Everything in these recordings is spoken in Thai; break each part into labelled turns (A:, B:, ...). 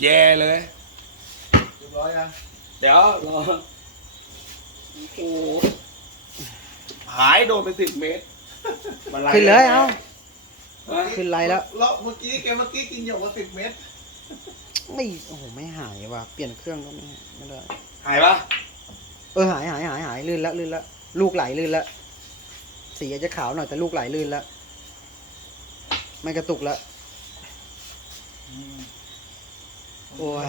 A: แย่เลย
B: เรียบร้อยยัง
A: เดี๋ยวรอโอ้โหหายโดนไปสิบเมตรมันไห
C: ขึ้นเลยเอา
A: ฮะ
C: ขึ้นไรแล้ว
B: เลาะเมื่อกี้แกเมื่อกี้กินหยกมาสิบเม็ด
C: ไม่โอ้โหไม่หายว่ะเปลี่ยนเครื่องก็ไม่ไม่ได้
A: หายปะ
C: เออหายหายหายหายลื่นละลื่นละลูกไหลลื่นละสีอาจจะขาวหน่อยแต่ลูกไหลลื่นละไม่กระตุกละ โอ้ย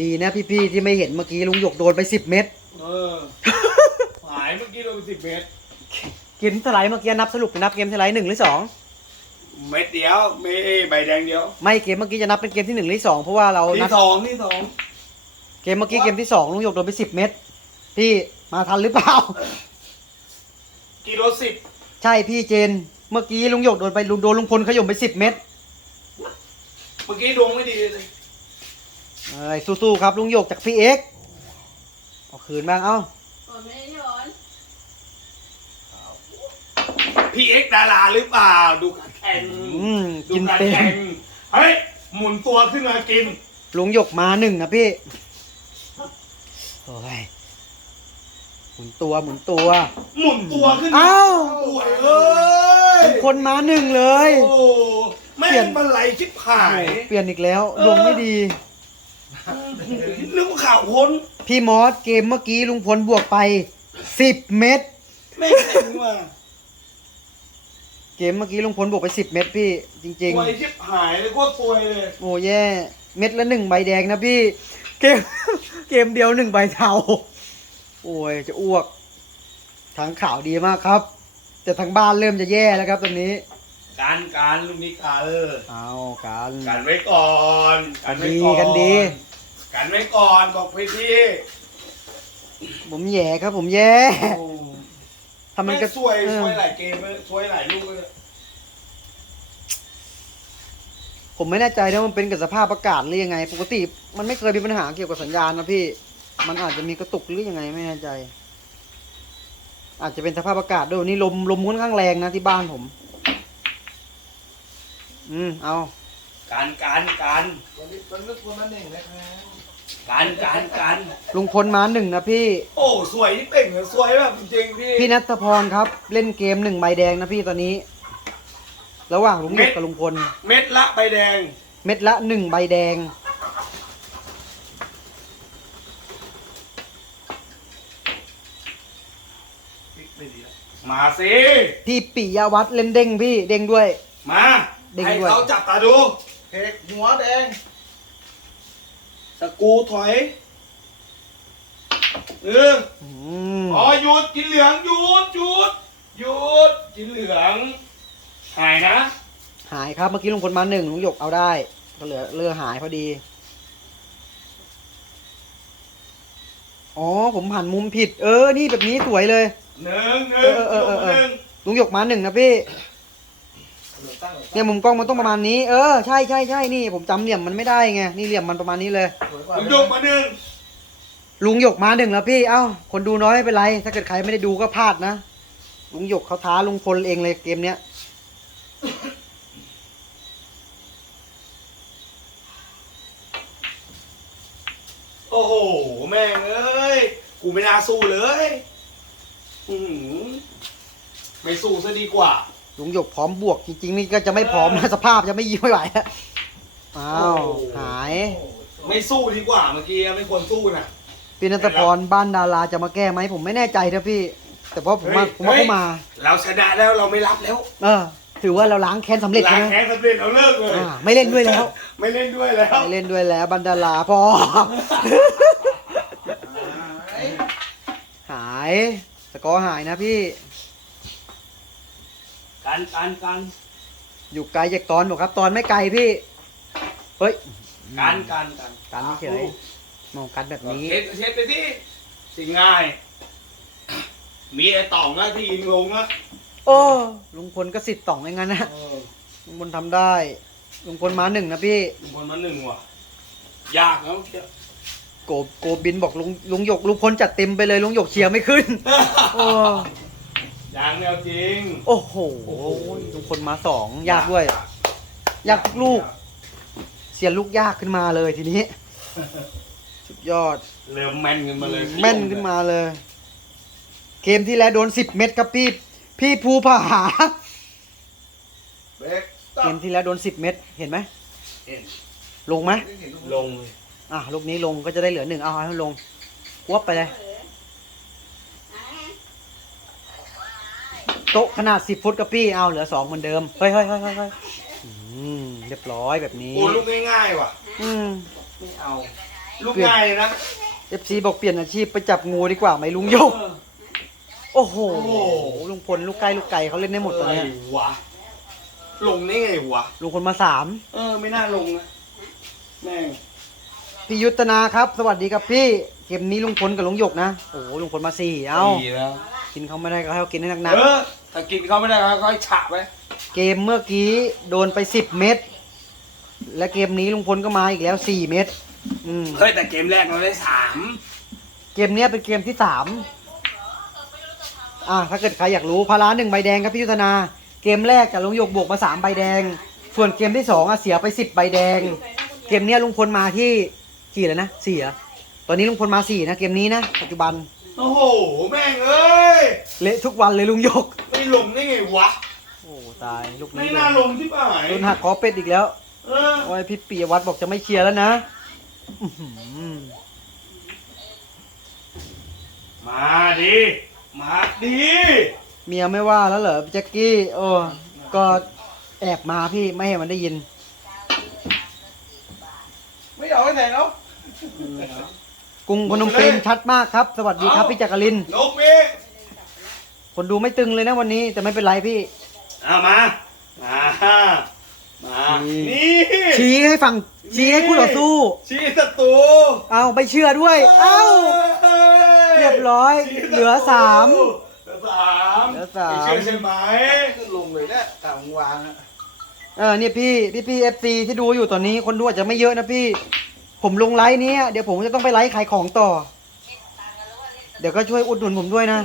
C: ดีนะพี่ๆที่ไม่เห็นเมื่อกี้ลุงหยกโดนไปสิบเม็ด
A: เออ หายเมื่อกี้โดนไปสิบเมตร
C: เกมสไลด์เมื่อกี้นับสรุปเป็นนับเกมสไลด์หนึ่งหรือสอง
A: เม็ดเดียวไม่ใบแดงเดียว
C: ไม่เกมเมื่อกี้จะนับเป็นเกมที่หนึ่งหรือสองเพราะว่าเรานั
A: ที่
C: บ
A: สองที่สอง
C: เกมเมื่อกี้เกมที่สองลุงหยกโดนไปสิบเม็ดพี่มาทันหรือเปล่า
A: กิโลสิบ
C: ใช่พี่เจน เมื่อกี้ลุงหยกโดนไปลุงโดนลุงพลขย่มไปสิบเม็ด
A: เมื่อกี้ดวงไม่ดีเลย
C: เอ้ยสู้ๆครับลุงหยกจากพี่เอ็กซ์เอาคืนบ้างเอ้า
D: ฝนไม่ได้ถอน
A: พี่เอ็กซ์ดาราหรือเปล่า ดูการแข่ง
C: อืม
A: ดู
C: กิน
A: การ
C: เต็ม
A: แข่งเฮ้ย หมุนตัวขึ้นมากิน
C: ลุงหยกมาหนึ่งนะพี่โอ้ยหมุนตัวหมุนตัว
A: หมุนตัวขึ้นมา
C: อ้าว
A: ป่วยเอ้ย
C: คนมาหนึ่งเลย
A: โอ้แม่
C: เปลี่ยน
A: งมันไหลชิบหาย
C: เปลี่ยนอีกแล้วดวงไม่ดี
A: นึกว่าข่าวพ้น
C: พี่มอสเกมเมื่อกี้ลุงพลบวกไปสิบเม็ด
A: ไม่แข็งว่ะ
C: เกมเมื่อกี้ลุงพลบวกไปสิบเม็ดพี่ จริง
A: ป่วยชิบหายเลยโคตรป่วยเลย
C: ๆโอ้แย่เม็ดละหนึ่งใบแดงนะพี่ เกม เกมเดียวหนึ่งใบเทาโอ้ยจะอ้วกทางข่าวดีมากครับ แต่ทางบ้านเริ่มจะแย่แล้วครับตอนนี้
A: การการลุงนิกาเออ
C: เอาการ
A: กันไว้ก่อน กันไว้
C: ดี
A: ก่อน
C: กันดี
A: กันไว้ก่อนบอกพี่พี่
C: ผมแย่ครับ ผมแย่
A: โอ้
C: ทำไม
A: แม่ง
C: ก็
A: สวย
C: เออ
A: สวยหลายเกมเลยสวยหลายลูกเลย
C: ผมไม่แน่ใจนะว่ามันเป็นกับสภาพอากาศหรือยังไง ปกติมันไม่เคยมีปัญหาเกี่ยวกับสัญญาณนะพี่ มันอาจจะมีกระตุกหรือยังไงไม่แน่ใจ อาจจะเป็นสภาพอากาศด้วยวันนี้ลมลมค่อนข้างแรงนะที่บ้านผม อืมเอา
A: การการการ
B: วันนี้วันนี้คนนั้นเองนะครับ
A: การการการ
C: ลุงพลมาหนึ่งนะพี่
A: โอ้สวยที่เป่งเลยสวยแบบจริงๆพี่
C: พี่นัทพรครับ เล่นเกมหนึ่งใบแดงนะพี่ตอนนี้ ระหว่างลุงหยกกับลุงพล
A: เม็ดละใบแดง
C: เม็ดละหนึ่งใบแดง
A: มาสิ
C: พี่ปิยวัฒน์เล่นเด้งพี่เด้งด้วย
A: มา
C: เด้ง
A: ให้
C: ด้วย
A: เขาจับตาดู
B: เค้กหัวแดง
A: ตะกูถอยเออ
C: อืม
A: อ๋อหยุดกินเหลืองหยุดหยุดหยุดกินเหลือง หายนะ
C: หายครับเมื่อกี้ลุงพลมาหนึ่งลุงหยกเอาได้ ก็เหลือเรือหายพอดี อ๋อผมหันมุมผิด เออ นี่แบบนี้สวยเลย
A: หนึ่งหนึ่ง
C: เออเออเออเออ
A: หนึ่ง
C: ลุงหยกมาหนึ่งนะพี่
B: เหลือ ตั้งเหลือตั้ง
C: เนี่ยมุมกล้องมันต้องประมาณนี้ เออใช่ใช่ใช่นี่ผมจำเหลี่ยมมันไม่ได้ไงนี่เหลี่ยมมันประมาณนี้เลย
B: สวยกว่า
A: ลุงยกมาหนึ่ง
C: ลุงหยกมาหนึ่งแล้วพี่ เอ้า คนดูน้อยไม่เป็นไร ถ้าเกิดใครไม่ได้ดูก็พลาดนะ ลุงหยกเขาท้าลุงพลเองเลยเกมเนี้ย
A: โอ้โห แม่งเอ้ย กูไม่น่าสู้เลย อื้อหือไม่สู้ซะดีกว่า
C: ลุงหยกพร้อมบวกจริงๆนี่ก็จะไม่พร้อมนะสภาพจะไม่ยิ้มไม่ไหวแล้วอ้าว
A: โอ้
C: หาย
B: โอ้โห
A: ไม่สู้ดีกว่าเมื่อกี้ไม่ควรสู้นะ
C: พี่นัทพรบ้านดาราจะมาแก้ไหมผมไม่แน่ใจนะพี่ แต่เพราะผมว่า
A: เฮ้ย
C: ผมว่า
A: เฮ้ย
C: เขามา
A: เราชนะแล้วเราไม่รับแล้ว
C: เออ ถือว่าเราล้างแค้นสำเร็จ
A: ล้า
C: ใช่
A: ง
C: ไหม
A: แค้นสำเร็จเราเลิกเลย
C: อ่าไม่เล่นด้วยแล้ว
A: ไม่เล่นด้วยแล้ว
C: ไม่เล่นด้วยแล้วบันดาราพอ
B: หาย
C: หาย สกอร์หายนะพี่
A: กันกันกัน
C: อยู่ไกลจากตอนบอกครับ ตอนไม่ไกลพี่เฮ้ย
A: กันกันกัน
C: กันเฉยมองกันแบบนี้
A: เช็ดเช็ดไปที่สิง่าย มีไอ้ต่องนะที่ยิงลงนะ
C: โอ้ลุงพลก็สิทธิ์ต่องอย่างนั้นนะลุงพลทำได้ ลุงพลมาหนึ่งนะพี่
A: ลุงพลมาหนึ่งว่ะยากแล้วเชียว
C: โกบโกบินบอกลุงลุงหยกลุงพลจัดเต็มไปเลยลุงหยกเชียร์ไม่ขึ้นโอ้
A: ยางแนวจริง
C: โอ้โห ลุงพลมาสองยากด้วย ยากทุกลูก เสียนลูกยากขึ้นมาเลยทีนี้ สุดยอด
A: เริ่มแม่นขึ้นมาเลย
C: แม่นขึ้นมาเลย เกมที่แล้วโดนสิบเม็ดครับพี่ พี่ภูผา
B: เบรกสต็อ
C: เก
B: ป
C: มที่แล้วโดนสิบเม็ดเห็นไหม
A: เห็น
C: ลงไหม
A: ลงเลย
C: อะลูกนี้ลงก็จะได้เหลือหนึ่งเอาให้มันลงวบไปเลย โต๊ะขนาดสิบฟุตกับพี่เอาเหลือสองเหมือนเดิมเฮ้ยเฮ้ยเฮ้ยเฮ้ยเฮ้ยอืมเรียบร้อยแบบนี้
A: โอ้ลูกง่ายๆว่ะ
C: อืม
A: ไม่เอา ลูกง่ายเลยนะ
C: เอฟซีบอกเปลี่ยนอาชีพไปจับงูดีกว่าไหมลุงโยก
A: เออ
C: โอ้โห
A: โอ้โห
C: ลุงพลลูกไก่ลูกไก่เขาเล่นได้หมดตอนเนี้ยะ
A: ไรวะ ลงได้ไงวะ
C: ลุงพลมาสาม
A: เออ ไม่น่าลงนะ แม่ง
C: พี่ยุทธนาครับ สวัสดีครับพี่ เกมนี้ลุงพลกับลุงหยกนะ โอ้โหลุงพลมาสี่เอ้า
A: ดีแล้ว
C: กินเขาไม่ได้ก็ให้เขากินให้หนัก
A: เออถ้ากินเขาไม่ได้เขาก็ให้ฉะไป
C: ๆ เกมเมื่อกี้โดนไปสิบเม็ด และเกมนี้ลุงพลก็มาอีกแล้วสี่เม็ด อืม
A: เฮ้ยแต่เกมแรกเราได้สาม
C: เกมเนี้ยเป็นเกมที่สามอ่า ถ้าเกิดใครอยากรู้พาราหนึ่งใบแดงครับพี่ยุทธนา เกมแรกกับลุงหยกบวกมาสามใบแดง ส่วนเกมที่สองอะเสียไปสิบใบแดง เกมเนี้ยลุงพลมาที่กี่แล้วนะสี่เหรอ ตอนนี้ลุงพลมาสี่นะเกมนี้นะปัจจุบัน
A: โอ้โห แม่งเอ้ย
C: เละทุกวันเลยลุงหยก
A: ไม่ลงได้ไงวะ
C: โอ้ตายลูก
A: ไม่
C: นี้
A: น่าลงที่ป่าย
C: โดนหักคอเป็ดอีกแล้ว
A: เออ
C: โอ้ยพี่ปิยวัฒน์บอกจะไม่เชียร์แล้วนะอื้อหือ
A: มาดิ มาดิ
C: เมียไม่ว่าแล้วเหรอพี่แจ็คกี้โอ้ก็แอบมาพี่ไม่ให้มันได้ยิน
B: ไม่เอาให้ไหนเนาะ
C: กรุงพนมเปญชัดมากครับ สวัสดีครับพี่จักริน
A: นกพี่
C: คนดูไม่ตึงเลยนะวันนี้แต่ไม่เป็นไรพี่
A: เอามา มามา
C: นี่
A: นี่
C: ชี้ให้ฝั่งชี้ให้คู่ต่อสู้
A: ชี้ศัตรู
C: เอาไม่เชื่อด้วย เอ้าเรียบร้อย
A: ชี้ศัต
C: เหลือสาม
A: เหลือสาม
C: เหลือสาม
A: ไม่เชื่อใช่ไหม
B: ขึ้นลงเลยเนี่ยต่างวางอะ
C: เออเนี่ยพี่พี่พี่เอฟซีที่ดูอยู่ตอนนี้คนดูอาจจะไม่เยอะนะพี่ ผมลงไลฟ์เนี้ยเดี๋ยวผมจะต้องไปไลฟ์ขายของต่อ เดี๋ยวก็ช่วยอุดหนุนผมด้วยนะ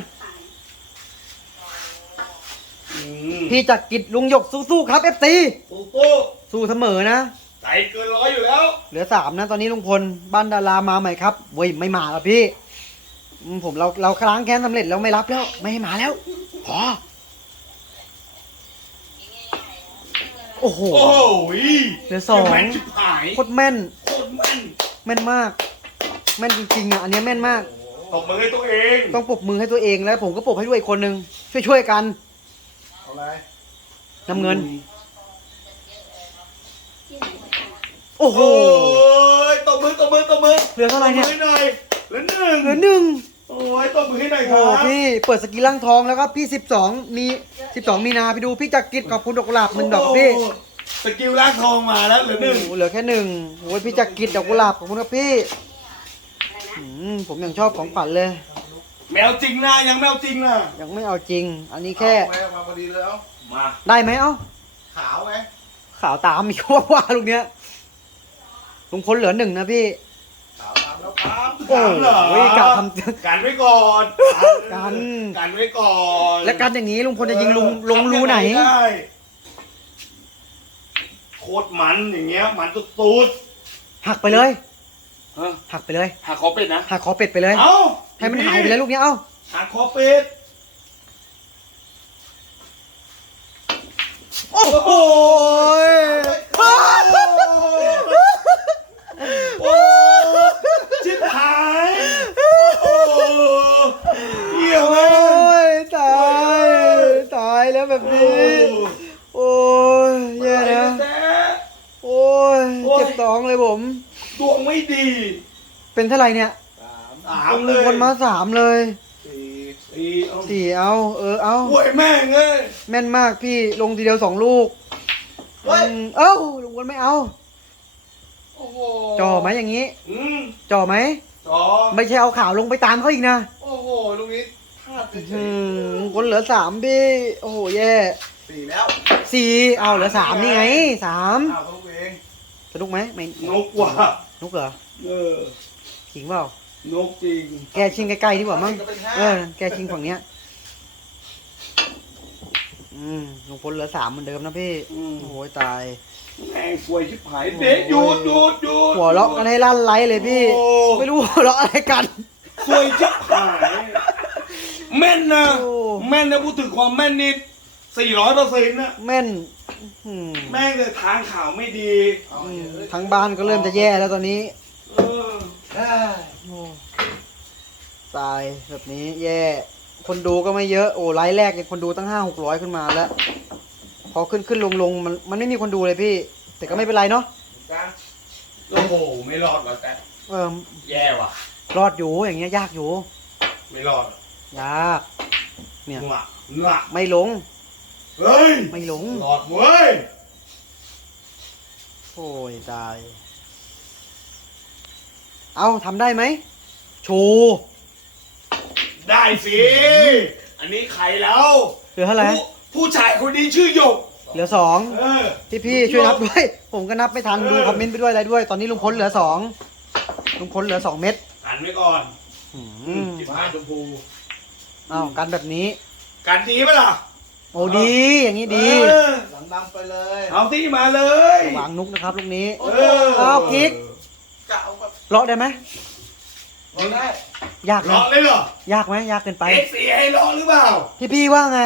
A: อืม
C: พี่จักรกิจลุงหยกสู้ๆครับเอฟซี
A: ตู้ตู้
C: สู้เสมอนะ
A: ใจเกินร้อยอยู่แล้ว
C: เหลือสามนะตอนนี้ลุงพลบ้านดารามาใหม่ครับเว้ยไม่มาแล้วพี่อืมผมเราเราค้างแค้นสำเร็จแล้วไม่รับแล้ว ไม่ให้มาแล้วพอ โอ้โห
A: โอ้โห
C: เหลือสอง
A: แม่นชิบหาย
C: โคตรแม่น
A: โคตรแม่น
C: แม่นมาก แม่นจริงๆอะ อันเนี้ยแม่นมาก
A: ตบมือให้ตัวเอง
C: ต้องปรบมือให้ตัวเองแล้ว ผมก็ปรบให้ด้วยอีกคนนึง ช่วยช่วยๆกัน
B: เอาอะไร
C: น้ำเงิน โอ้โห
A: โอ้ยตบมือตบมือตบมือ
C: เหลือเท่าไหร่เนี่ย
A: ตบมือให้หน่อยเหลือหนึ่ง
C: เหลือหนึ่ง
A: โอ้ยตบมือให้หน่อยค
C: โอ้
A: รับ
C: พี่เปิดสกีล่างทองแล้วครับพี่สิบสองมีสิบสองมีนาไปดูพี่จักรกิจขอบคุณดอกกุหลาบหนึ่งดอกพี่
A: โโหสกิลลากทองมาแล้วเหลือหนึ่ง
C: โอ้เหลือแค่หนึ่งโอ้ยพี่จักรกิจดอกกุหลาบขอบคุณครับพี่อืมผมยังชอบของขวัญเลย
A: แมวจริงนะยังแมวจริงนะ
C: ยังไม่เอาจริง อันนี้แค่
B: เอาไว้มาพอดีเลยเอา
A: มา
C: ได้ไหมเอ้า
B: ขาวไหม
C: ข่าวตามอีกว่าว่าลุงเนี้ยลุงพลเหลือหนึ่งนะพี่ โอ้
A: ถามเหรอ
C: โหกะทำ
A: กันไว้ก่อน
C: กัน
A: กันไว้ก่อน
C: และการอย่างนี้ลุงพลจะยิงลุงลงรูไหน
A: ทำยังงด้โคตรมันอย่างเงี้ย มันสุด
C: หักไปเลย
A: ๆเออ
C: หักไปเลย
A: หักคอเป็ดนะ
C: หักคอเป็ดไปเลย
A: เอ้า
C: ให้มันหายไปเลยลูกเนี้ยเอ้า
A: หักคอเป็ด
C: โอ้โห
A: โอ้ชิบหายโอ้เหี้ย
C: โอ้
A: แม่ง
C: ยตายตายแล้วแบบนี้ โอ้ยแย่นะ
A: แท้
C: โอ้ย
A: โอ้ย
C: เจ็บท้องเลยผม
A: ดวงไม่ดี
C: เป็นเท่าไหร่เนี่ย
B: สาม
A: สาม
C: ลุง
A: เลย
C: พลมาสามเลย
B: สี่
A: สี่เอา
C: สี่เอา เออเอา
A: โอ้ยแม่งเอ้ย
C: แม่นมากพี่ลงทีเดียวสองลูก
B: เฮ้ย
C: อืมเอ้าลุงพลไม่เอา
B: โอ้โห
C: จ่อไหมอย่างนี้
A: อืม
C: จ่อไหม
A: จอ
C: ไม่ใช่เอาข่าวลงไปตามเขาอีกนะ
B: โอ้โหลูกนี้พลาดเฉ
C: อื
B: ย
C: มลุงพลเหลือสามพี่ โอ้โหแย่
B: ๆสี่แล้ว
C: สี่เอาเหลือสามนี่ไงสาม
B: อ้าวทุกเอง
C: สนุกไหมไม่
A: นกว่ะ
C: นุกเหรอ
A: เออ
C: จริงเปล่า
A: นกจริง
C: แกชิงใกล้ๆดีกว่ามั้ง
B: ก็เป็นห้า
C: เออ แกชิงฝั่งเนี้ยอืมอืมลุงพลเหลือสามเหมือนเดิมนะพี่
A: อืม
C: โอ้ยตาย
A: แม่งสวยชิบหายเด็กหยุดหยุดหยุด
C: หัวเราะกันให้ลั่นไลฟ์เลยพี่
A: โอ้
C: ไม่รู้หัวเราะอะไรกัน
A: สวยชิบหาย แม่นนะ
C: โอ้
A: แม่นนะพูดถึงความแม่นนิดสี่ร้อยเปอร์เซ็นต์นะ
C: แม่นอืม
A: แม่งแต่ทางข่าวไม่ดี
B: เอา
C: อื
B: เย
C: ม
B: อะ
C: ทั้งบ้านก็เริ่มจะแย่แล้วตอนนี้
A: เออ
B: ได้
C: โอ้ ตายแบบนี้แย่ คนดูก็ไม่เยอะ โอ้ไลฟ์แรกเนี่ยคนดูตั้งห้าหกร้อยขึ้นมาแล้ว พอขึ้นขึ้นลงลงมันมันไม่มีคนดูเลยพี่ แต่ก็ไม่เป็นไรเนาะ
B: การ
A: โอ้โหไม่รอดว่ะแต่
C: เออ
A: แย่ว่ะ
C: รอดอยู่อย่างเงี้ยยากอยู่
A: ไม่รอด
C: ยาก เนี่ย
A: หนักหนัก
C: ไม่ลง
A: เฮ้ย
C: ไม่ลง
A: รอดเว้ย
C: โอ้ยตาย เอาทำได้ไหม โชว์
A: ได้สิ อันนี้ใครแล้ว
C: เหลือเท่าไหร่
A: ผู้ผู้ชายคนนี้ชื่อหยก
C: เหลือสอง
A: เออ
C: พี่พี่ๆช่วยนับด้วย ผมก็นับไม่ทัน
A: เออ
C: ดูคอมเมนต์ไปด้วยอะไรด้วย ตอนนี้ลุงพลเหลือสองลุงพลเหลือสองเม็ด
A: หันไว้ก่อน
C: อืม
A: จิบหายชมพู
C: เอากันแบบนี้
A: การดีปะล่ะ
C: โอ้ดีอย่างนี้ดี
A: เออ
B: หลังดำไปเลย
A: เอาที่มาเลย
C: วางนุกนะครับลูกนี้
A: เออ
C: เอากิ๊ก
B: กะเอาแบบ
C: เลาะได้ไหม
B: เอาได้
C: ยากไหม
A: เลาะเลยเหรอยา
C: กไหมยากเกินไป
A: เอ็กซีให้เลาะหรือเปล่า
C: พี่พี่ๆว่าไง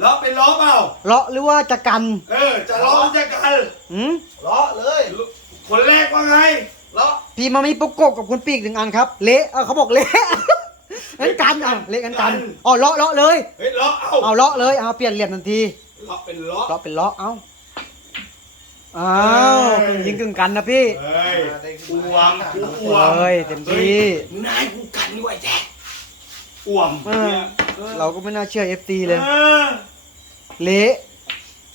A: เลาะเป็นเลาะเปล่า
C: เลาะหรือว่าจะกัน
A: เออ จะเลาะจะกัน
C: อืม
B: เลาะเลย
A: คนแรกว่าไง
B: เลาะ
C: พี่มามีประกบกับคุณปีกหนึ่งอันครับ เละเออเขาบอกเละงั้นกันอะเละกันกันอ๋อเลาะเลาะเลย
A: เฮ้ยเลาะเอา
C: เอาเลาะเลยเอาเปลี่ยนเหลี่ยมทันที
A: เลาะเป็นเลาะ
C: เลาะเป็นเลาะเอา อ้าวกึ่งยิงกึ่งกันนะพี่
A: เฮ้ย
B: ได้ขึ้น
A: อ้
B: มาว
A: มกูอ้วม
C: เฮ้ยเต็มที่
A: ฮ้ยนายกูกันด้วยแจ๊อ้วม
C: เออ
A: เนี่ยออ
C: เราก็ไม่น่าเชื่อ FC เลย
A: ออ
C: เละ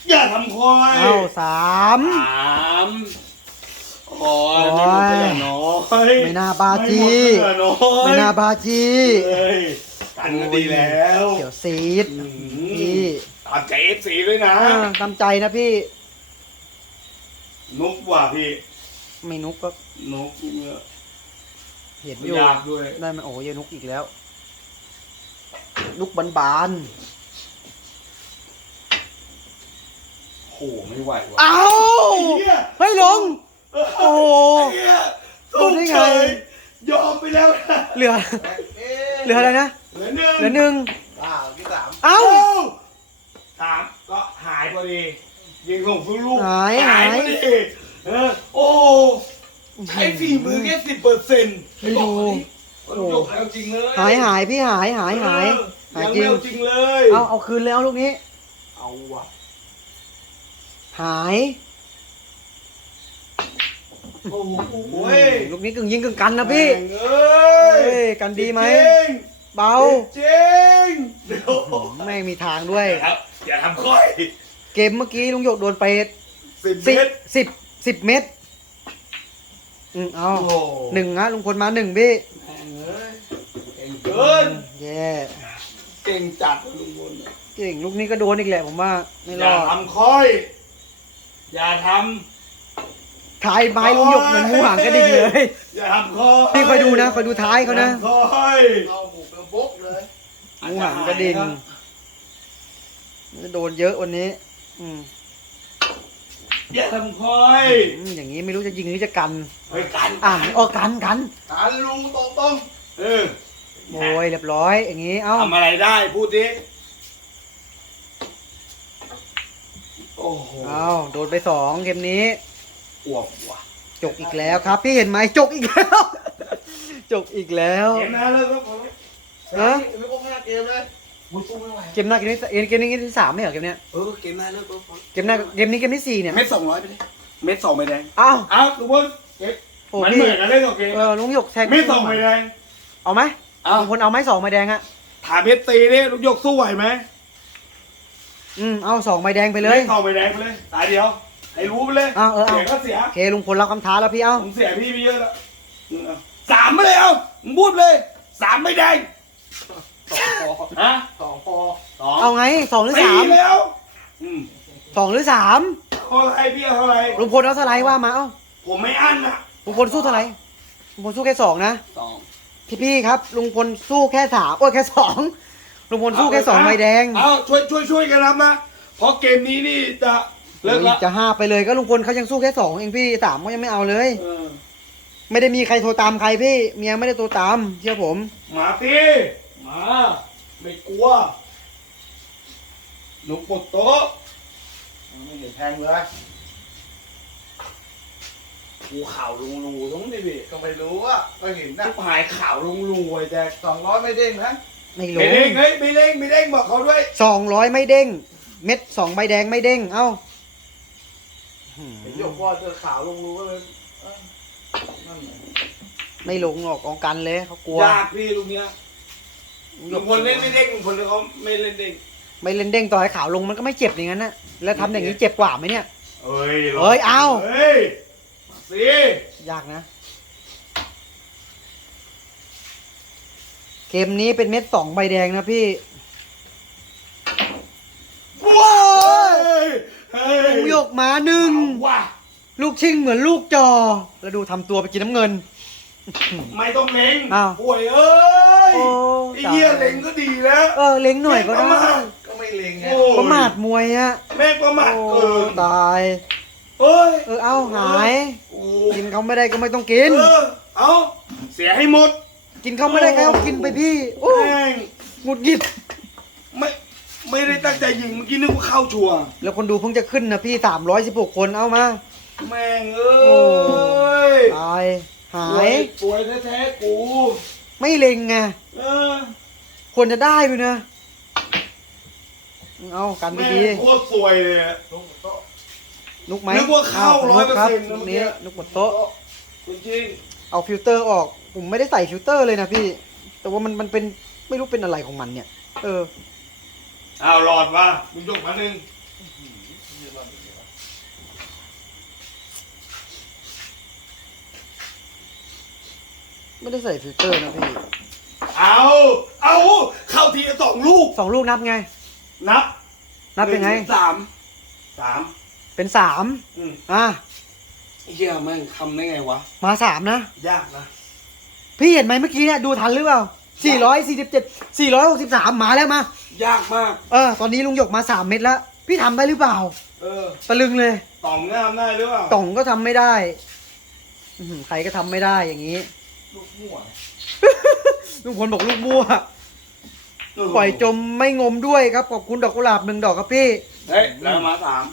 A: อย่าทำคอย
C: เอาสาม
A: สามโอ้ย
C: โอ้
A: ไม่หมด
C: ย
A: เพื่อนน้อย
C: ไม่น่าบาจี
A: ไม่หมดเพื่อนน้อย
C: ไม่น่าบาจี
A: เฮ้ยกันก็ดีแล้ว
C: เขียวซีด
A: อืม
C: พี่
A: ตามใจเอฟซีด้วยนะ
C: อ่าตามใจนะพี่
A: นุกว่ะพี่
C: ไม่นุกก็
A: นุกเนี่ย
C: เห็นอยู่
A: ยากด้วย
C: ได้ไหมโอ้ยนุกอีกแล้ว นุกบานบาน
A: โหไม่ไหว
C: ๆ
A: ว่ะ
C: เอ้า
A: ไอ้เหี้ย
C: เฮ้ยลง โอ้โห
A: ไอ้เหี้ย
C: โดนได้ไง
A: ถูกเฉยยอมไปแล้วนะ
C: เหลือ
B: เอ๊ะ
C: เหลืออะไรนะ
A: เหลือหนึ่ง
C: เหลือหนึ่ง
B: อ่าที่สาม
C: เอ้า
A: เอ้าสามก็หายพอดี ยิงส่งฟลูก
C: หายหาย
A: พอดีเออโอ้ใช้ฝีมือแค่สิบเปอร์เซ็นต์
C: ไม่ดู
A: โอ้ยกแล้วจริงเลย
C: หายหายพี่หายหายหาย
A: เออ
C: หาย
A: ยัง
C: จริง
A: ไม่เอาจริงเลย
C: เอาเอาคืนแล้วลูกนี้
A: เอาว่ะ
C: หาย
A: โอ้โห
C: ลูกนี้กึ่งยิงกึ่งกันนะพี่
A: แม่งเอ้ย
C: เฮ้ยกันดีไหม
A: จริง
C: เบา
A: จริงเดี๋ยว
C: แม่งมีทางด้วย
A: อย่าทำอย่าทำค่อย
C: เก มเมื่อกี้ลุงหยกโดนไป
A: สิบ
C: สิ
A: เม
C: บ
A: ตร
C: สิบสิบเม็ดอืมเอา
A: โอ้โห
C: หนึ่งนะลุงพลมาหนึ่งพี่
A: แม่งเอ้ยเก่งเกิน
C: แย่
A: เก่งจัดลุงพล
C: เก่งลูกนี้ก็โดนอีกแหละผมว่าไม่
A: อ
C: ร
A: ย่า
C: อด
A: ทำค่อย อย่าท
C: ท้ายไม้ลุงหยกเหมือนหมูหางกระดิ่งเลยำ
A: อย่าทำค่อย
C: พี่คอยดูนะคอยดูท้ายเขานะ
A: อย่ทำค่อย
B: เอาหมูเป็นบุ๊กเลย
C: หมูหางกระดิ่งโดนเยอะวันนี้ อืม
A: อย่าทำค่อย
C: อืมอย่างนี้ไม่รู้จะยิงหรือจะกัน
A: ไปกัน
C: อ่านออกกันกัน
B: การลุงตรงตรง
A: เออ
C: โอ้ยเรียบร้อย อย่างนี้ เอ้า
A: ทำอะไรได้พูดดิโอ้โห
C: เอ้าโดนไปสองเกมนี้
A: อ้วกว่ะ
C: จกอีกแล้วครับ พี่เห็นไหมจกอีกแล้ว จกอีกแล้ว
A: เห็นนะแล้วก็พอแล้ว
C: ฮะ
B: ไม่ครบห้าเกมเลย มุ้ยสู้ไม่ไหว
C: เกมหน้าเกมนี้เกมนี้เกมที่สามไม่เหรอเกมเนี้ย
A: เออเกมหน้าเลิกก็พอ
C: เกมหน้าเกมนี้เกมที่สี่เนี่ย
A: เม็ดสองร้อยไปเลยเม็ดสองใบแดง
C: เอ้า
A: อ้าวทุกคนเอ๊ะ
C: โอ้
A: มัน
C: พี่
A: เหมือนกันเลยโอเค
C: เออลุงหยกแทง
A: เม็ดสองใบแดง
C: เอาไหม
A: อ้าว
C: ลุงพลเอาไหมสองใบแดงอะ
A: ถามเพชรตีนี่ลูกยกสู้ไหวไหม
C: อืมเอาสองใบแดงไปเลย
A: ม็ดสองใบแดงไปเลยตายเดียวให้รู้ไปเลย
C: เอาเออเอา
A: เสียก็เสีย
C: โอเคลุงพลรับคำท้าแล้วพี่เอ้า
A: ผมเสียพี่ไปเยอะแล้วอืมเอาสามไปเลยเอามึงพูดเลยสามใบแดง
B: สองพอ
A: ฮะ
B: สองพอ
A: สอง
C: เอาไงสองหรือสาม
A: แล้วอืม
C: สองหรือสาม
A: เท่าไรพี่เอาเท่าไร
C: ลุงพลเอาสไลด์ว่ามาเอ้า
A: ผมไม่อั้นนะ
C: ลุงพลสู้เท่าไหร่ลุงพลสู้แค่สองนะ
A: สอง
C: พี่พี่ๆครับลุงพลสู้แค่สามโอ้ยแค่สองลุงพลสู้แค่สองใบแดง
A: เอาช่วยช่วยช่วยกันรับนะเพราะเกมนี้นี่จะเลิกละ
C: จะห้าไปเลยก็ลุงพลเขายังสู้แค่สองเองพี่สามก็ยังไม่เอาเลย
A: เออ
C: ไม่ได้มีใครโทรตามใครพี่เมียไม่ได้โทรตามเชื่อผม
A: มาสิ มา ไม่กลัวหนูปลดโต๊ะ
B: ไม่เห็นแทงเลย
A: กูข่าวลุงรูตรงนี้พี่
B: ก็ไม่รู้อะก็เห็นนะ
A: ทุกหายข่าวลุงรูไอ้แจ็ค
B: สองร้อยไม่เด้งนะ
C: ไม่ล
A: ไม่
C: ง
A: เด้งเฮ้ยไม่เด้งไม่เด้งบอกเขาด้วย
C: สองร้อยไม่เด้ง เม็ดสองใบแดงไม่เด้ง เอ้า
B: เห็นหยกว่าเจอขาวลงรู้ก็เลยเอ้ยนั่นแหละ
C: ไม่ลงหรอกกองกันเลยเขากลัว ยา
A: กพี่ลุงเนี้ย ลุงพลเล่นไม่เด้งลุงพลเลยเขาไม่เล่นเด้ง
C: ไม่เล่นเด้งต่อให้ขาวลงมันก็ไม่เจ็บอย่างนั้นนะแล้วทำอย่างนี้เจ็บกว่าไหมเนี่ย
A: เอ้ย
C: เอ้ยเอา
A: เฮ้ยมาสิ
C: ยากนะ เกมนี้เป็นเม็ดสองใบแดงนะพี่
A: ว้ายเฮ้ย
C: ลุงหยกมาหนึ่ง
A: เอาว่ะ
C: ลูกชิงเหมือนลูกจอ แล้วดูทำตัวไปกินน้ำเงิน
A: ไม่ต้องเล็ง
C: อ้าว
A: ป่วยเอ้ย
C: โอ้
A: ไอ้เหี้ยเล็งก็ดีแล้ว
C: เออเล้งหน่อยก็ได้
A: แม่งประมาท
B: ก็ไม่เล็งไง
A: โอ้ย
C: ประมาทมวยอะ
A: แม่งประมาท
C: โอ้
A: เกิน
C: ตาย
A: เอ้ย
C: เออเอาหาย
A: โอ้
C: กินเขาไม่ได้ก็ไม่ต้องกิน
A: เออเอาเสียให้หมด
C: กินเขาไม่ได้ก็เอากินไปพี่โอ้
A: แม่ง
C: หงุดหงิด
A: ไม่ไม่ได้ตั้งใจยิงเมื่อกี้นึกว่าเข้าชัวร์
C: แล้วคนดูเพิ่งจะขึ้นนะพี่สามร้อยสิบหกคนเอามา
A: แม่งเอ้
C: โอ้
A: ย
C: ตายหา
A: ป่วย
C: ย
A: ป่วยแท้ๆกู
C: ไม่เล็งไง
A: เออ
C: ควรจะได้ด้วยนะเอากัน
A: แม่
C: ดี
A: งโคตรสวยเลยอะ
B: ลงโต๊ะ
C: ๆนุกไหม
A: นึกว่าเข้า
C: นุกครับ
A: 100%
C: นุก
A: เมื่อกี้
C: นี้นุกหมดโต๊ะ
A: คุณจริง
C: เอาฟิลเตอร์ออก ผมไม่ได้ใส่ฟิลเตอร์เลยนะพี่ แต่ว่ามันมันเป็นไม่รู้เป็นอะไรของมันเนี่ย เออ
A: อ้าวหลอดมามึงยกมาหนึ่ง
C: ไม่ได้ใส่ฟิลเตอร์นะพี่
A: เอาเอาเข้าทีละสองลูก
C: สองลูกนับไง
A: นับ
C: นับเป็นไง
A: หถึสามสาม
C: เป็นสาม
A: อืม
C: อะ
A: เฮียแม่งทำได้ไงวะ
C: มาสามนะ
A: ยากนะ
C: พี่เห็นไหมเมื่อกี้เนี่ยดูทันหรือเปล่าสี่ร้อยสี่สิบเจ็ดสี่ร้อยหกสิบสามมาแล้วมา
A: ยากมาก
C: เออตอนนี้ลุงหยกมาสามเม็ดแล้ว พี่ทำได้หรือเปล่า
A: เออ
C: ตะลึงเลย
A: ต่องงามได้หรือเปล่า
C: ต่องก็ทำไม่ได้อื้อหือใครก็ทำไม่ได้อย่างนี้
B: ลูกมั่ว
C: ลุงพลบอกลูกมั่วปล่อยจมไม่งมด้วยครับขอบคุณดอกกุหลาบหนึ่งดอกครับพี่
A: เฮ้ยแล้วมาสาม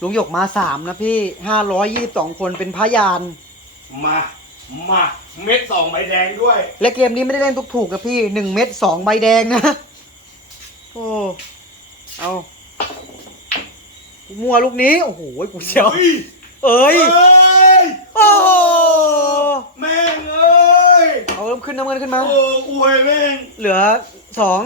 C: ลุงหยกมาสามนะพี่ห้าร้อยยี่สิบสองคนเป็นพยาน
A: มา มาเม็ดสองใบแดงด้วย
C: และเกมนี้ไม่ได้เล่นทุกถูกๆนะพี่หนึ่งเม็ดสองใบแดงนะ โอ้เอากูมั่วลูกนี้ โอ้โหกูเชียว
A: เฮ้ย
C: เอ้ย
A: เอ้ย
C: โอ้โห
A: แม่งเอ้ย
C: เอาเริ่มขึ้ นน้ำเงินขึ้นมา
A: โอ้อวยแม่ง
C: เหลือสอง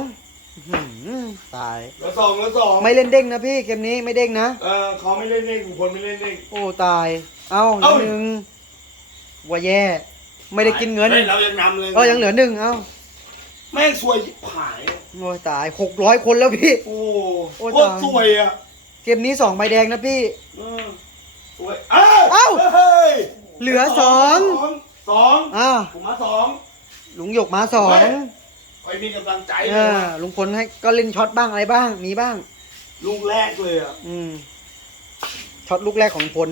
C: อื้อหือตาย
A: แล้วสองแล้วสอง
C: ไม่เล่นเด้งนะพี่เกมนี้ไม่เด้งนะ
A: เออเขาไม่เล่นเด้งบุคคลไม่เล่นเด้ง
C: โอ้ตาย เอาเหลื
A: เอ้า
C: อหนึ่งว่าแย่ ไม่ได้กินเงิน
A: ฮ้ยเรายังนำเลย
C: เออยังเหลือหนึ่งเอา
A: แม่งสวยยิบหาย
C: โอ้ยตายหกร้อยคนแล้วพี่
A: โอ้
C: โอ้ย
A: โคตร
C: ตาย
A: สวยอะ
C: เกมนี้สองใบแดงนะพี่
A: เออสวยเอ้า
C: เอ้า
A: เฮ้ย
C: เหลือสอง
A: สอง
C: อ่า
A: ผมมาสอง
C: ลุงหยกมาสอง
A: คอยมีกำลังใจ
C: เอ
A: เลย
C: อ
A: ว่ะ
C: ลุงพลให้ก็เล่นช็อตบ้างอะไรบ้าง มีบ้าง
A: ลูกแรกเลยอะ
C: อืมช็อตลูกแรกของลุงพล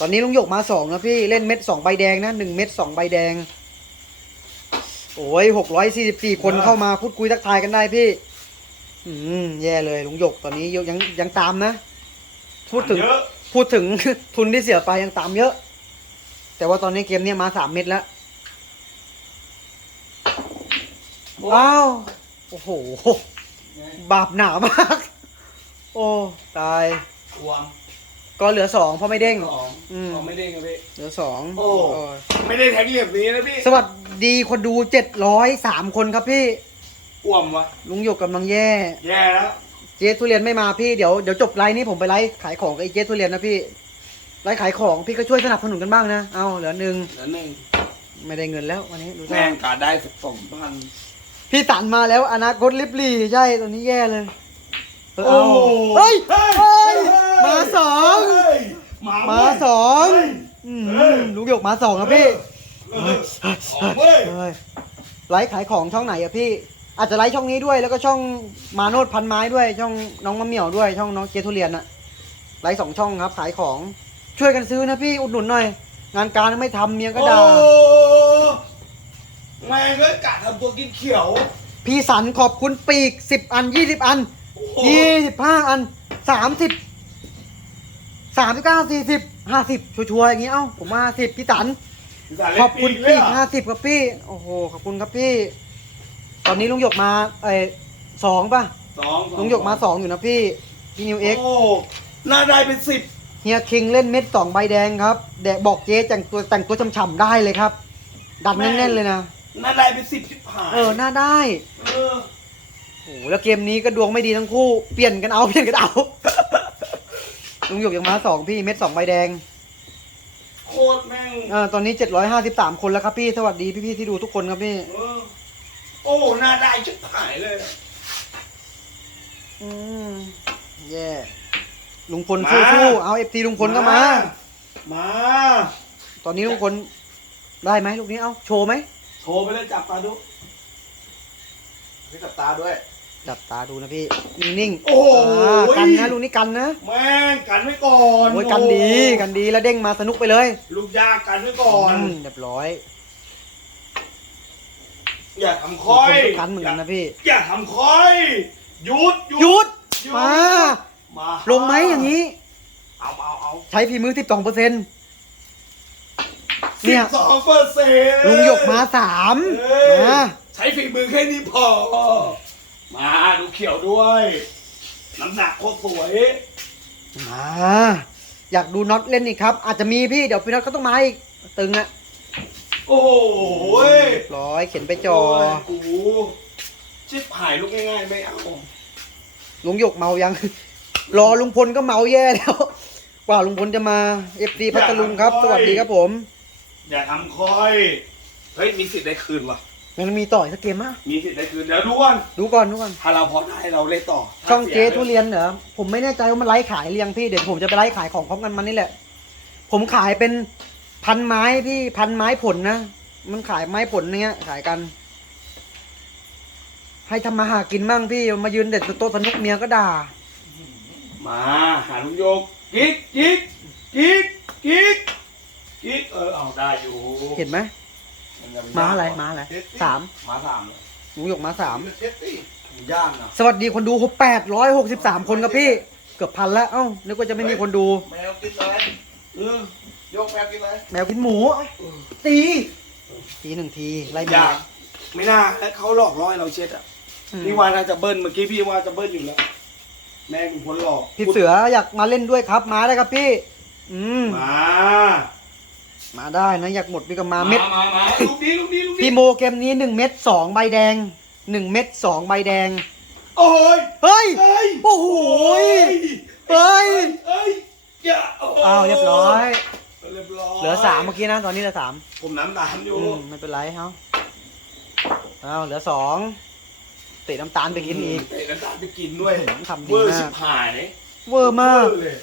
C: ตอนนี้ลุงหยกมาสองนะพี่เล่นเม็ดสองใบแดงนะหนึ่งเม็ดสองใบแดง โอ้ยหกร้อยสี่สิบสี่คนเข้ามาพูดคุยทักทายกันได้พี่ อืม แย่เลยลุงหยกตอนนี้ยังยังตามนะ พูดถึง
A: เยอะ
C: พูดถึง ทุนที่เสียไปยังตามเยอะ แต่ว่าตอนนี้เกมเนี้ยมาสามเม็ดแล้ว ว้าว โอ้โห บาปหนามาก โอ้ ตาย
A: รวม
C: ก็เหลือสองเพราะไม่เด้ง
A: สอง
C: อืม
A: สองไม่เด้งครับพี่
C: เหลือสอง
A: โอ้
C: โอ้ย
A: ไม่ได้แท็กเหลี่ยมนี้นะพี่
C: สวัสดีคนดูเจ็ดร้อยสามคนครับพี่
A: อ้วมวะ
C: ลุงหยกกำลังแย่
A: แย่แล้ว
C: เจ๊ทุเรียนไม่มาพี่เดี๋ยวเดี๋ยวจบไลน์นี้ผมไปไลฟ์ขายของกับไอ้เจ๊ทุเรียนนะพี่ไลฟ์ขายของพี่ก็ช่วยสนับสนุนกันบ้างนะเอาเหลือหนึ่ง
A: เหลือหนึ่ง
C: ไม่ได้เงินแล้ววันนี้ดูท่า
A: แม่งกาได้สิบสองพัน
C: พี่ตันมาแล้วอนาคตลิบหลีใช่ตอนนี้แย่เลยเออ
A: โอ้
C: เอา
A: โห
C: เฮ้ย
A: เฮ้ย
C: เฮ้ย
A: เฮ้ย
C: มาสอง
A: เฮ้ยมา
C: มา
A: เว้ย
C: สอง
A: เฮ้ย
C: อืม
A: เฮ้ย
C: ลุงหยกมาสองครับพี่
A: เออสองเว้ย
C: เฮ้ยไลฟ์ขายของช่องไหนอะพี่ อาจจะไลฟ์ช่องนี้ด้วยแล้วก็ช่องมาโนดพันไม้ด้วยช่องน้องมะเหมี่ยวด้วยช่องน้องเจทุเรียนอะไลฟ์สองช่องครับ ขายของช่วยกันซื้อนะพี่อุดหนุนหน่อย งานการไม่ทำเมียก็ด่า
A: โอ้ แม่งก็กะทำตัวกินเขียว
C: พี่สันขอบคุณปีกสิบอันยี่สิบอัน
A: โอ้โห
C: ยี่สิบห้าอันสามสิบสามสิบเก้าสี่สิบห้าสิบชัวร์ๆอย่างงี้เอ้าผมมาสิบพี่สันขอบคุณ
A: เล
C: ปี
A: ย
C: ก
A: อะ
C: ห้าสิบครับพี่ โอ้โห ขอบคุณครับพี่ ตอนนี้ลุงหยกมาเออสองป่ะ
A: สองสอ
C: ลุงหยกมาสองอยู่นะพี่ พี่นิวเอ็กซ์
A: โอ้น่าได้เป็นสิบ
C: เฮียคิงเล่นเม็ดสองใบแดงครับ แดกบอกเจ๊แต่งตัวแต่งตัวฉ่ำๆได้เลยครับ ดันแน่นๆเลยนะ
A: น่าได้เป็นสิบชิบหาย
C: เออน่าได้
A: เออ
C: โอ้โหแล้วเกมนี้ก็ดวงไม่ดีทั้งคู่เปลี่ยนกันเอาเปลี่ยนกันเอา ลุงหยกยังมาสองพี่เม็ดสองใบแดง
A: โคตรแม่ง
C: เออตอนนี้เจ็ดร้อยห้าสิบสามคนแล้วครับพี่สวัสดีพี่ๆที่ดูทุกคนครับพี่
A: เออโอ้น่าได้ชิบหายเลย
C: อืมแย่ลุงพล
A: มา
C: สู้ๆเอาเอฟซีลุงพลก็มา
A: มา
C: ตอนนี้ลุงพลได้ไหมลูกนี้เอาโชว์ไหม
A: โทรไปเลยจับตาดู
B: ให้กับตาด้วย
C: จับตาดูนะพี่นิ่งๆ
A: โอ้โห
C: อ่ากันนะลูกนี้กันนะ
A: แม่งกันไว้ก่อน
C: โอ้ยกันดีกันดีแล้วเด้งมาสนุกไปเลย
A: ลูกยากกันไว้ก่อน
C: อืมเรียบร้อย
A: อย่าทำ
C: ลุ
A: ค่
C: ง
A: อ
C: พล
A: ย
C: ก็กันเหมือนกันนะพี่
A: อย่าทำค่อยหยุด
C: หยุด
A: หยุด
C: มา
A: มา
C: ลงไหมอย่างนี้
A: เอาเอาเอา
C: ใช้ฝีมือสิบสองเปอร์เซ็นต์
A: สิ
C: เนี่
A: บ
C: ย
A: สองเปอร์เซ็นต์
C: ลุงหยกมาสาม
A: เอ้ย
C: มา
A: ใช้ฝีมือแค่นี้พอ มาดูเขียวด้วย น้ำหนักโคตรสวย
C: มาอยากดูน็อตเล่นอีกครับ อาจจะมีพี่เดี๋ยวพี่น็อตก็ต้องมาอีกตึงอะ
A: โอ้โหย
C: เรียบร้อยเข็นไปจอ
A: โยกูชิบหายลูกง่ายๆไม่เอา
C: ลุงหยกเมายัง รอลุงพลก็เมาแย่แล้วกว่าลุงพลจะมาเอฟซีพัทลุงครับ สวัสดีครับผม
A: อย่าทำค่อย เฮ้ย มีสิทธิ์ได้คืนว่ะ
C: ยังมีต่ออีกสักเกมมะ
A: มีสิทธิ์ได้คืนเดี๋ยวดูก่อน
C: ดูก่อนดูก่อน
A: ถ้าเราพอได้เราเล่นต่อ
C: ช่องเจ
A: ถ้าสีย
C: ทุเรียนเหรอผมไม่แน่ใจว่ามันไลฟ์ขายหรือยังพี่เดี๋ยวผมจะไปไลฟ์ขายของพร้อมกันมันนี่แหละ ผมขายเป็นพันไม้พี่พันไม้ผลนะมันขายไม้ผลเนี้ย ขายกัน ให้ทำมาหากินมั่งพี่มายืนเด็ดโต๊ะสนุกเมียก็ด่า
A: มาหาลุงโยกกิ๊กกิ๊กกิ๊กกิ๊ก กิ๊กเออเอาได้อยู่
C: เห็นไหมม้าอะไรม้าอะไรสาม
A: ม้าสามเลย
C: หนูหยกมาสาม
B: เช็ดดิ
A: มันย่างนะ
C: สวัสดีคนดูแปดร้อยหกสิบสามคนครับพี่ เกือบพันแล้วเอ้านึกว่าจะไม่มีคนดู
B: แมวกินอะไร
A: เออ
B: โยกแมวกินอะไร
C: แมวกินหมูเอ้ยตีตีหนึ่งทีไล่
A: อ
C: แม
A: ยาวกไม่น่าให้เขาหลอกล่อให้เราเช็ดอะ
C: อืม
A: นี่ว่าน่าจะเบิ้ลเมื่อกี้พี่ว่าจะเบิ้ลอยู่แล้วแม่งเป็นคนหลอก
C: พี่เสืออยากมาเล่นด้วยครับมาได้ครับพี่ อืม
A: มา
C: มาได้นะอยากหมดพี่ก็มาเม็ด
A: มามาลูกนี้ลูกนี้ลูกนี้
C: พี่โมเกมนี้หนึ่งเม็ดสองใบแดงหนึ่งเม็ดสองใบแดง
A: โอ้ย
C: เฮ้ย
A: เฮ้ย
C: โอ้โหยเฮ้ย
A: เฮ้ยอย่าโโห
C: อ้าวเรียบร้อย
A: เรียบร้อย
C: เหลือสามเมื่อกี้นะตอนนี้เหลือสาม
A: ผมน้ำตาลอยู่
C: อืมไม่เป็นไรเฮาเอาเหลือสองเตะน้ำตาลไปกินอีก
A: เตะน้ำตาลไปกินด้วย
C: ทำดี
A: เวอร์
C: มาก
A: ชิบหาย
C: เวอร์มาก
A: เวอร์เลย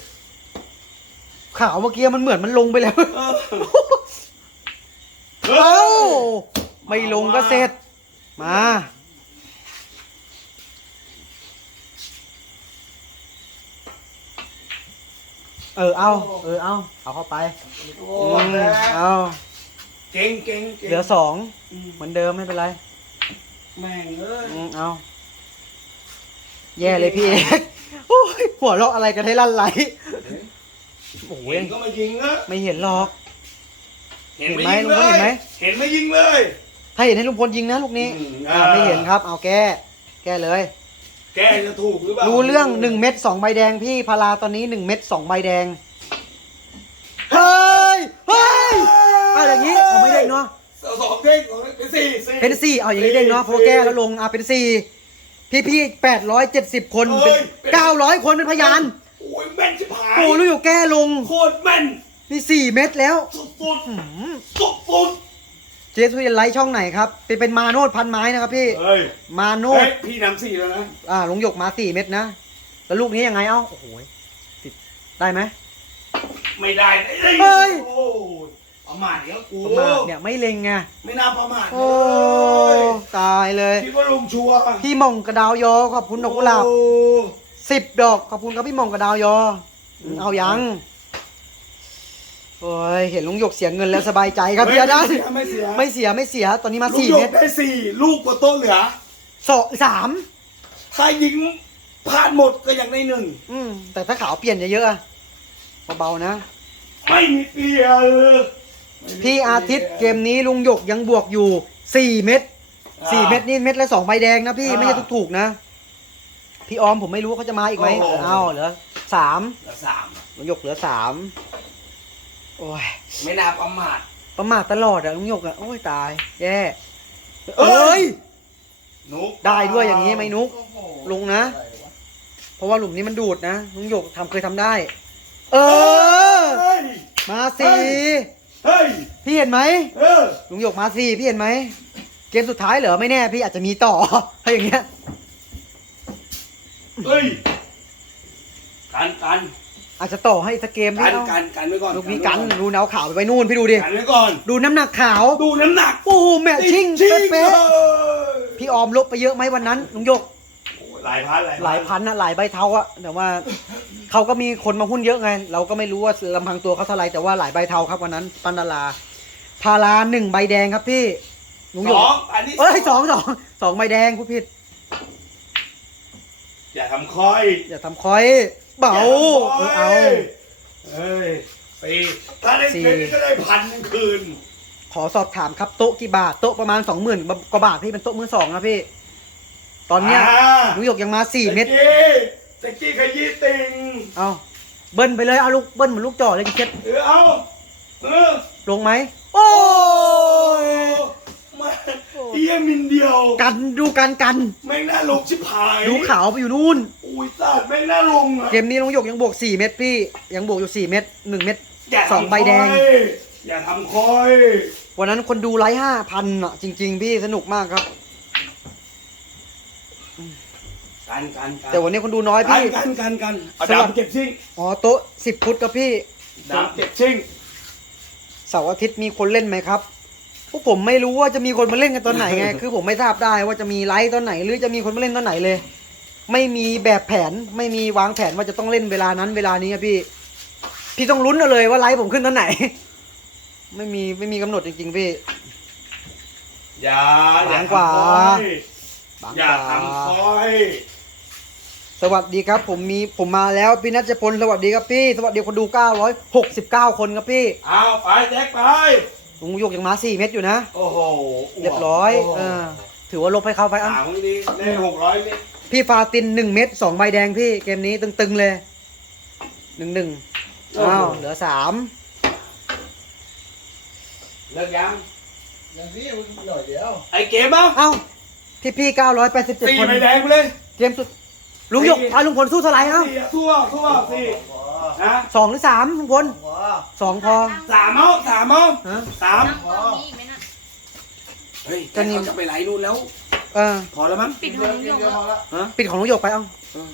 C: ข่าวเมื่อกี้มันเหมือนมันลงไปแล้ว
A: เออ
C: เอ้า ไม่ลงก็เสร็จ มา เออเอา เออเอาเอาเข้าไป
A: โอ้
C: อื
A: ย
C: มเอา
A: เก่งเก่งก่ง
C: เหลือสอง
A: ม
C: เหมือนเดิมไม่เป็นไร
A: แม่งเอ้ย
C: อืมเอา แย่เลยพี่เอกโอ้ยหัวเราะอะไรกันให้ลั่นไหล โอ้ย
A: เห็นก็มายิงนะ
C: ไม่เห็นหรอก
A: เห็น
C: เห็นไหม
A: ยิง
C: ลุ
A: เล
C: งพลเห็นไหม
A: ยเห็นไม่ยิงเลย
C: ถ้าเห็นให้ลุงพลยิงนะลูกนี้
A: อืม
C: อ่า
A: อ่า
C: ไม่เห็นครับ เอาแก้แก้เลย
A: แกจะถูกหรือเปล่า
C: รู้เรื่องหนึ่งเม็ดสองใบแดงพี่พาราตอนนี้หนึ่งเม็ดสองใบแดง เฮ้ย เฮ้ยเอาอย่างนี้เอาไม่เด้งเนาะ
A: สองเด้งสองเด้งเป็นสี่สี่
C: เป็นสี่เอาอย่างนี้เด้งเนาะเพราะแก้แล้วลงอะเป็นสี่พี่พี่แปดร้อยเจ็ดสิบคน เป็นเก้าร้อยคนเป็นพยาน
A: โอ้ยแม่นชิบหาย
C: โอ้รู้อยู่แก้ลง
A: โคตรแม่น
C: นี่สี่เม็ดแล้ว
A: สุดสุด
C: หืม
A: สุดสุด
C: เจสุยนไลท์ช่องไหนครับ เป็นเป็นมาโนดพันไม้นะครับพี่
A: เฮ้ย
C: มาโน
A: เฮ้
C: ด
A: ยพี่นำสี่แล้วนะ
C: อ่าลงหยกมาสี่เม็ดนะ แล้วลูกนี้ยังไงเอ้า โอ้โหติดได้ไหม
A: ไม่ได้
C: เฮ้ย
A: โอ้ยประมาทเดี๋ยวกู
C: ประมาทเนี่ยไม่เล็งไง
A: ไม่น่าประมาทเล
C: โอ้
A: ย
C: ตายเลย
A: คิดว่าลุงชัวร์
C: พี่หม่องกระดาวยอขอบคุณดอกกุหลาบ
A: โอ้
C: สิบดอกขอบคุณครับพี่หม่องกระดาวยออเอายังโอ้ยเห็นลุงหยกเสียเงินแล้วสบายใจครับพี่อาจารย์
A: ไม่เสีย
C: ไม่เสียไม่เสียตอนนี้มา
A: ลุง
C: สี่
A: หย
C: เม็
A: ก
C: ด
A: ได้สี่ลูกกว่าโต๊ะเหลือ
C: สองสาม
A: ถ้ายิงพลาดหมดก็ยังได้หนึ่ง
C: อืมแต่ถ้าขาวเปลี่ยนเยอะๆอะเบาๆนะ
A: ไม่มีเปลี่ยน
C: พี่อาทิตย์เกมนี้ลุงหยกยังบวกอยู่สี่เม็ดสี่เม็ดนี่เม็ดละสองใบแดงนะพี่ไม่ใช่ถูกๆนะ พี่ออมผมไม่รู้เขาจะมาอีกไหมเอาเหลือสาม
A: เหลือสาม
C: ลุงหยกเหลือสามโอ้ย
A: ไม่น่าประมาท
C: ประมาทตลอดอะลุงหยกอะโอ้ยตายแย่
A: เอ้
C: เอ้
A: ย
C: ย
A: นุก
C: ได้ด้วยอย่างนี้ไหมนุก
B: โอ้โห
C: ลุงนะ
B: อะไรว
C: เพราะว่าหลุมนี้มันดูดนะลุงหยกทำเคยทำได้ เออ
A: เฮ้ย
C: มาสี่
A: เฮ้ย
C: พี่เห็นไหม
A: เออ
C: ลุงหยกมาสี่พี่เห็นไหมเกมสุดท้ายเหรอไม่แน่พี่อาจจะมีต่อถ้าอย่างเงี้ย
A: เฮ้ยกันกัน
C: อาจจะต่อให้อีกสักเกม
A: กั
C: พี่
A: น
C: เอา
A: กันกันไว้ก่อน
C: ลูกนี้กันดูแนวขาวไปไว้นู่นพี่ดูดิ
A: กันไว้ก่อน
C: ดูน้ำหนักขาว
A: ดูน้ำหนัก
C: โอ้โหแม่ชิ่ง
A: ชิง
C: เป๊ะ
A: เออ
C: ๆพี่ออมลบไปเยอะไหมวันนั้นลุงหยก
A: โอ้หลายพัน
C: หลายพันนะหลายใบเทาอะแต่ว่า เขาก็มีคนมาหุ้นเยอะไง เราก็ไม่รู้ว่าลำพังตัวเขาเท่าไหรแต่ว่าหลายใบเทาครับวันนั้นปันดาราพาราหนึ่งใบแดงครับพี่ลุงห
A: ส
C: ย
A: อกงอันนี้
C: เอ้ยสองสองสองใบแดงผู้ผิด
A: อย่าทำคอย
C: อย่าทำคอยเบา
A: อย่
C: เออ
A: ทำค
C: เอา
A: เอ้ยสี่ถ้าได้
C: สี่
A: เพชรก็ได้พันหนึ่งคืน
C: ขอสอบถามครับโต๊ะกี่บาทโต๊ะประมาณสองหมื่นกว่าบาทพี่เป็นโต๊ะมือสองนะพี่ ตอนเนี้ย
A: อ่า
C: ลุงหยกยังมาสี่เม็ด
A: ตะกี้ตะกี้ขยี้ติง
C: เอาเบิ้ลไปเลยเอาลูกเบิ้ลเหมือนลูกจ่อเลยกี่เช็ด
A: เออเอาเออ
C: ลงไหมโอ้
A: โอ้
C: ย
A: ยมา เอี้ยมินเดียว
C: กันดูกันกัน
A: แม่งน่าลงชิบหาย
C: ดูขาวไปอยู่นู่น
A: อุ้ยสัตว์แม่งน่าลงอะ
C: เกมนี้ลุงหยกยังบวกสี่เม็ดพี่ ยังบวกอยู่สี่เม็ดหนึ่งเม็ด
A: อย่า
C: สองใบแดง
A: ทำคอยอย่าทำคอย
C: วันนั้นคนดูไลฟ์ห้าพันอะ จริง ๆ พี่สนุกมากครับ
A: กันกันกัน
C: แต่วันนี้คนดูน้อย
A: กัน
C: พี่
A: กันกันกันเอา
C: สลั
A: ดา
C: บ
A: บเก็บชิง
C: อ๋อโต๊ะสิบฟุตครับพี่
A: ดาบเก็บชิง
C: เสาร์อาทิตย์มีคนเล่นไหมครับ พวกผมไม่รู้ว่าจะมีคนมาเล่นกันตอนไหนไง คือผมไม่ทราบได้ว่าจะมีไลฟ์ตอนไหน หรือจะมีคนมาเล่นตอนไหนเลย ไม่มีแบบแผนไม่มีวางแผนว่าจะต้องเล่นเวลานั้นเวลานี้ครับพี่ พี่ต้องลุ้นเอาเลยว่าไลฟ์ผมขึ้นตอนไหน ไม่มีไม่มีกำหนดจริงๆพี่
A: อย่าอย่า
C: บางกว่า
A: ทำคอย
C: บาง
A: อย่า
C: ตา
A: ทำคอย
C: สวัสดีครับ ผมมีผมมาแล้วพี่นัทพลสวัสดีครับพี่ สวัสดีคนดู 969 คนครับพี่
A: เอาไปแจ็คไป
C: ลุงหยกยังมา4เม็ดอยู่นะ
A: โอ้โห
C: เรียบร้อย
A: โโห
C: เออถือว่าลบให้เขาไปอะ
A: ถามดีได้หกร้อยเมตร
C: พี่ฟาตินหนึ่งเม็ดสองใบแดงพี่เกมนี้ตึงๆเลยหนึ่งหนึ่งอ้าวเหลือสาม
A: เลิกยัง
B: อย่างนี้หน่อยเดียว
A: ไอเกมอะ
C: เอ้าพี่พี่เก้าร้อยแปดสิบเจ็ด
A: สี่
C: คน
A: ใบแดงไปเลย
C: เกมสุดลุงหยกพาลุงพลสู้เท่าไหร่เอ้า
A: สี่อะทั่วทั่วสี่
B: พอ
A: ฮะ
C: สองหรือสามลุงพล
B: พอ
C: สองพอ
A: สามเอาสามเอา
C: ฮะ
A: สาม
D: นั่งตรงนี้อีกไหมน่ะ
A: เฮ้ย
C: จะ
A: แต่
C: นิ่ม
A: เขาจะไปไลฟ์นู่นแล้ว
C: เออ
A: พอแล้วมั้ง
D: ปิด
B: เดี
D: ห้
B: ย
D: อ
B: ว
D: ง
B: เดี
D: โย
B: ยว
D: ก
B: พอละ
A: ฮะ
C: ปิดของลุงหยกไปเอ้า
A: เออ